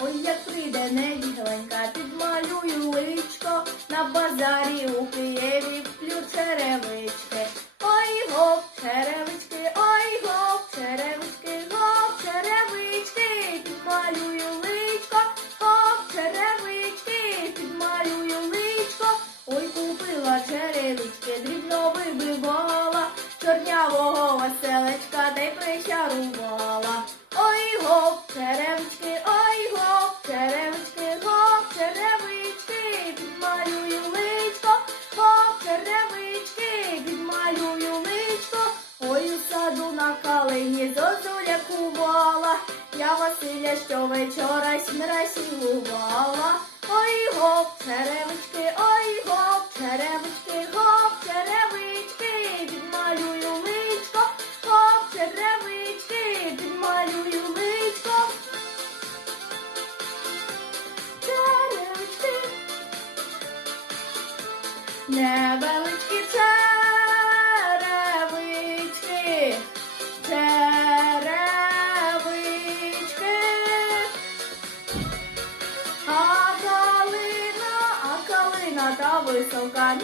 Ой, як прийде негідленька, підмалюю личко, на базарі у Києві плю черевички. Ой, гоп, черевички, ой, гоп, черевички, гоп, черевички, підмалюю личко, гоп, черевички, підмалюю личко, ой, купила черевички, дрібно вибивала, чорнявого веселечка та й причарувала. Василя щовечора сімра сілувала. Ой, гоп, черевички, ой, гоп, черевички, гоп, черевички, підмалюю личко, гоп, черевички, підмалюю личко. Черевички, невеличкі черевички, та висока,